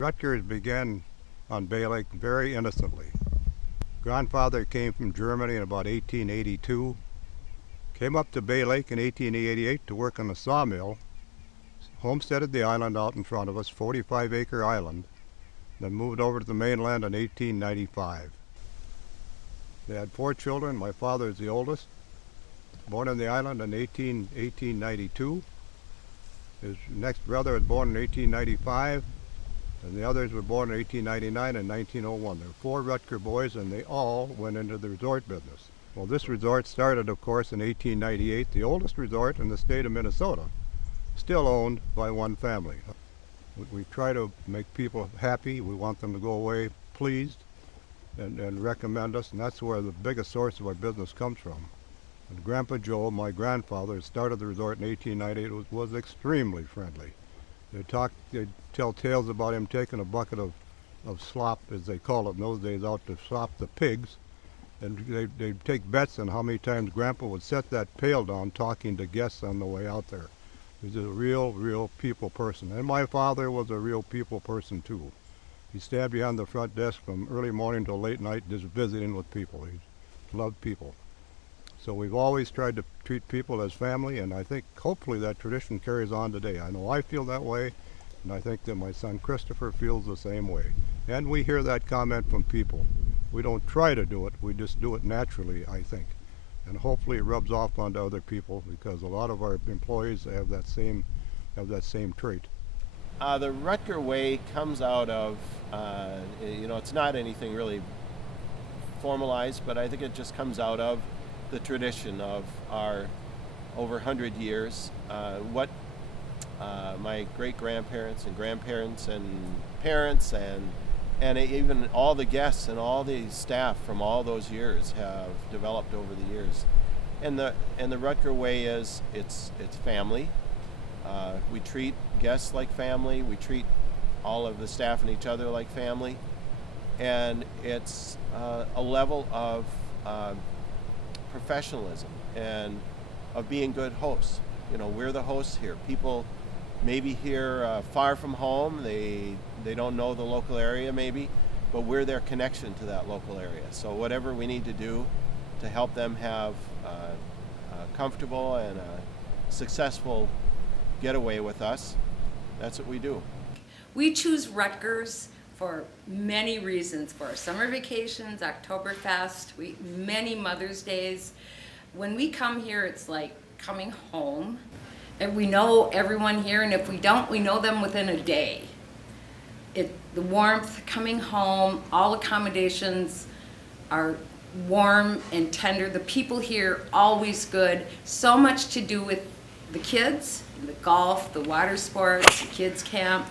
Ruttgers began on Bay Lake very innocently. Grandfather came from Germany in about 1882, came up to Bay Lake in 1888 to work on a sawmill, homesteaded the island out in front of us, 45-acre island, then moved over to the mainland in 1895. They had 4 children. My father is the oldest, born on the island in 1892. His next brother was born in 1895, and the others were born in 1899 and 1901. There were 4 Ruttger boys, and they all went into the resort business. Well, this resort started, of course, in 1898, the oldest resort in the state of Minnesota, still owned by one family. We try to make people happy. We want them to go away pleased and recommend us, and that's where the biggest source of our business comes from. And Grandpa Joe, my grandfather, started the resort in 1898, was extremely friendly. They'd tell tales about him taking a bucket of slop, as they call it in those days, out to slop the pigs. And they'd take bets on how many times Grandpa would set that pail down talking to guests on the way out there. He was a real people person. And my father was a real people person too. He stayed behind the front desk from early morning till late night just visiting with people. He loved people. So we've always tried to treat people as family, and I think hopefully that tradition carries on today. I know I feel that way, and I think that my son Christopher feels the same way. And we hear that comment from people. We don't try to do it, we just do it naturally, I think. And hopefully it rubs off onto other people, because a lot of our employees have that same trait. The Ruttger way comes out of, it's not anything really formalized, but I think it just comes out of the tradition of our over 100 years. What my great-grandparents and grandparents and parents and even all the guests and all the staff from all those years have developed over the years. And the Ruttger way is it's family. We treat guests like family. We treat all of the staff and each other like family. And it's a level of professionalism and of being good hosts. We're the hosts here. People maybe here far from home, they don't know the local area maybe, but we're their connection to that local area. So whatever we need to do to help them have a comfortable and a successful getaway with us, that's what we do. We choose Ruttgers for many reasons, for our summer vacations, Oktoberfest, many Mother's Days. When we come here, it's like coming home. And we know everyone here, and if we don't, we know them within a day. The warmth, coming home, all accommodations are warm and tender. The people here, always good. So much to do with the kids, the golf, the water sports, the kids camp.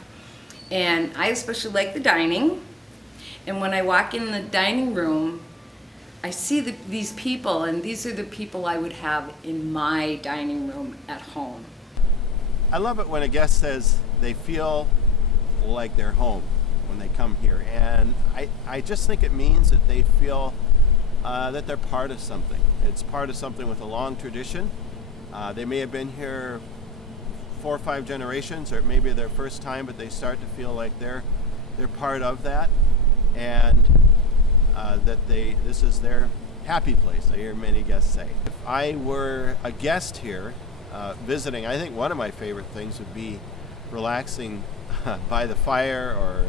And I especially like the dining. And when I walk in the dining room, I see these people, and these are the people I would have in my dining room at home. I love it when a guest says they feel like they're home when they come here. And I just think it means that they feel that they're part of something. It's part of something with a long tradition. They may have been here 4 or 5 generations, or maybe their first time, but they start to feel like they're part of that, and that this is their happy place. I hear many guests say. If I were a guest here visiting, I think one of my favorite things would be relaxing by the fire or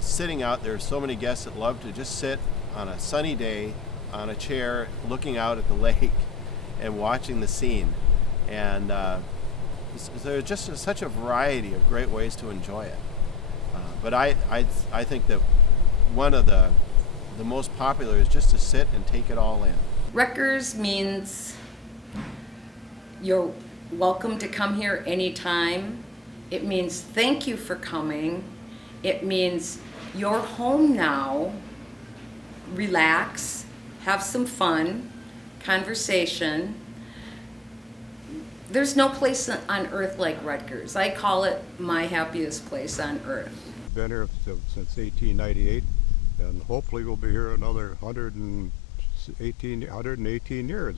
sitting out. There are so many guests that love to just sit on a sunny day on a chair looking out at the lake and watching the scene. And there's just such a variety of great ways to enjoy it. But I think that one of the most popular is just to sit and take it all in. Ruttgers means you're welcome to come here anytime. It means thank you for coming. It means you're home now. Relax, have some fun, conversation. There's no place on earth like Ruttgers. I call it my happiest place on earth. Been here since 1898, and hopefully we'll be here another 118 years.